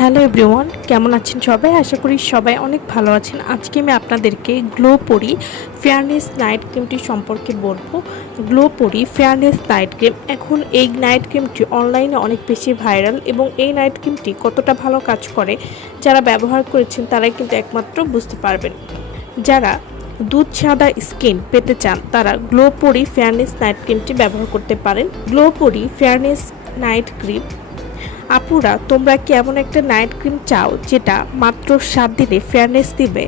Hello everyone, কেমন আছেন সবাই? আশা করি সবাই অনেক ভালো আছেন। আজকে আমি আপনাদেরকে গ্লো পরি ফেয়ারনেস নাইট ক্রিমটি সম্পর্কে বলবো। গ্লো পরি ফেয়ারনেস নাইট ক্রিম, এখন এই নাইট ক্রিমটি অনলাইনে অনেক বেশি ভাইরাল এবং এই নাইট ক্রিমটি কতটা ভালো কাজ করে যারা ব্যবহার করেছেন তারাই কিন্তু একমাত্র বুঝতে পারবেন। যারা দুধ সাদা স্কিন পেতে চান তারা গ্লো পরি ফেয়ারনেস নাইট ক্রিমটি ব্যবহার করতে পারেন। গ্লো পরি ফেয়ারনেস নাইট ক্রিম, আপুরা তোমরা কি এমন একটা নাইট ক্রিম চাও যেটা মাত্র 7 দিনে ফেয়ারনেস দিবে?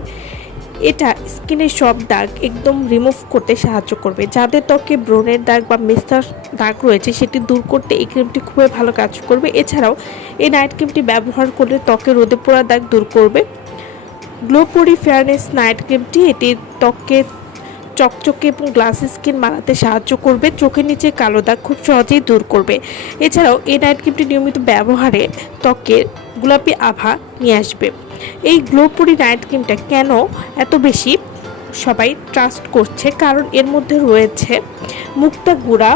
এটা স্কিনের সব দাগ একদম রিমুভ করতে সাহায্য করবে। যাদের ত্বকে ব্রণের দাগ বা মেস্তার দাগ রয়েছে সেটি দূর করতে এই ক্রিমটি খুবই ভালো কাজ করবে। এছাড়াও এই নাইট ক্রিমটি ব্যবহার করলে ত্বকে রোদে পোড়া দাগ দূর করবে। গ্লো পরি ফেয়ারনেস নাইট ক্রিমটি এটি ত্বকে চকচকে এবং গ্লাসি স্কিন বানাতে সাহায্য করবে। চোখের নিচে কালো দাগ খুব সহজেই দূর করবে। এছাড়াও এই নাইট ক্রিমটি নিয়মিত ব্যবহারে ত্বকের গোলাপি আভা নিয়ে আসবে। এই গ্লো পরি নাইট ক্রিমটা কেন এত বেশি সবাই ট্রাস্ট করছে? কারণ এর মধ্যে রয়েছে মুক্তা গুঁড়া,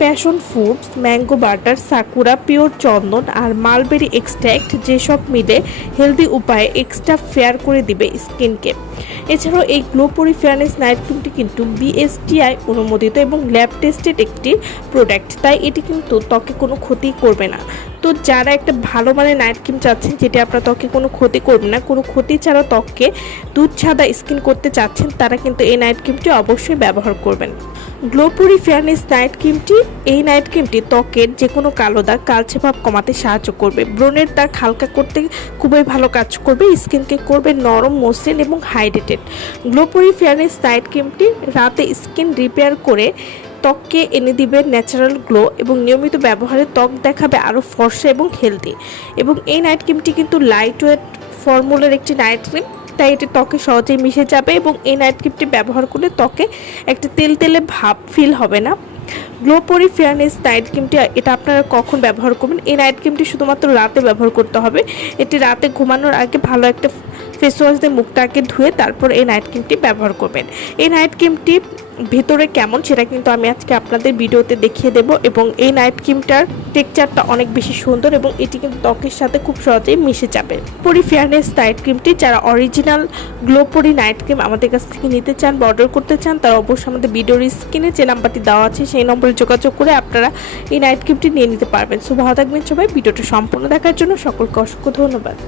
passion fruits, mango butter, sakura, pure চন্দন আর মালবেরি এক্সট্র্যাক্ট, যেসব মিলে হেলদি উপায়ে এক্সট্রা ফেয়ার করে দিবে স্কিনকে। এছাড়াও এই গ্লো পরি ফেয়ারনেস নাইট ক্রিমটি কিন্তু বিএসটিআই অনুমোদিত এবং ল্যাব টেস্টেড একটি প্রোডাক্ট, তাই এটি কিন্তু ত্বকে কোনো ক্ষতি করবে না। তো যারা একটা ভালো মানের নাইট ক্রিম চাচ্ছেন যেটি আপনার ত্বকে কোনো ক্ষতি করবে না, কোনো ক্ষতি ছাড়া ত্বককে দুধ সাদা স্কিন করতে চাচ্ছেন, তারা কিন্তু এই নাইট ক্রিমটি অবশ্যই ব্যবহার করবেন। গ্লো পরি ফেয়ারনেস নাইট ক্রিমটি, এই নাইট ক্রিমটি ত্বকের যে কোনো কালো দাগ, কালচে ভাব কমাতে সাহায্য করবে। ব্রণের দাগ হালকা করতে খুবই ভালো কাজ করবে। স্কিনকে করবে নরম, মসৃণ এবং হাইড্রেটেড। গ্লো পরি ফেয়ারনেস নাইট ক্রিমটি রাতে স্কিন রিপেয়ার করে ত্বককে এনে দিবে ন্যাচারাল গ্লো এবং নিয়মিত ব্যবহারে ত্বক দেখাবে আরও ফর্সা এবং হেলদি। এবং এই নাইট ক্রিমটি কিন্তু লাইট ওয়েট ফর্মুলার একটি নাইট ক্রিম, তাই এটি ত্বকে সহজেই মিশে যাবে এবং এই নাইট ক্রিমটি ব্যবহার করলে ত্বকে একটা তেলতেলে ভাব ফিল হবে না। গ্লো পরি ফেয়ারনেস নাইট ক্রিমটি এটা আপনারা কখন ব্যবহার করবেন? এই নাইট ক্রিমটি শুধুমাত্র রাতে ব্যবহার করতে হবে। এটি রাতে ঘুমানোর আগে ভালো একটা ফেস ওয়াশ দিয়ে মুখটাকে ধুয়ে তারপর এই নাইট ক্রিমটি ব্যবহার করবেন। এই নাইট ক্রিমটি ভেতরে কেমন সেটা কিন্তু আমি আজকে আপনাদের ভিডিওতে দেখিয়ে দেব এবং এই নাইট ক্রিমটার টেক্সচারটা অনেক বেশি সুন্দর এবং এটি কিন্তু ত্বকের সাথে খুব সহজেই মিশে যাবে। পরি ফেয়ারনেস নাইট ক্রিমটি যারা অরিজিনাল গ্লো পরি নাইট ক্রিম আমাদের কাছ থেকে নিতে চান বা অর্ডার করতে চান তারা অবশ্যই আমাদের ভিডিওর স্ক্রিনে যে নাম্বারটি দেওয়া আছে সেই নম্বরে যোগাযোগ করে আপনারা এই নাইট ক্রিমটি নিয়ে নিতে পারবেন। সো ভালো থাকবেন সবাই। ভিডিওটা সম্পূর্ণ দেখার জন্য সকলকে অসংখ্য ধন্যবাদ।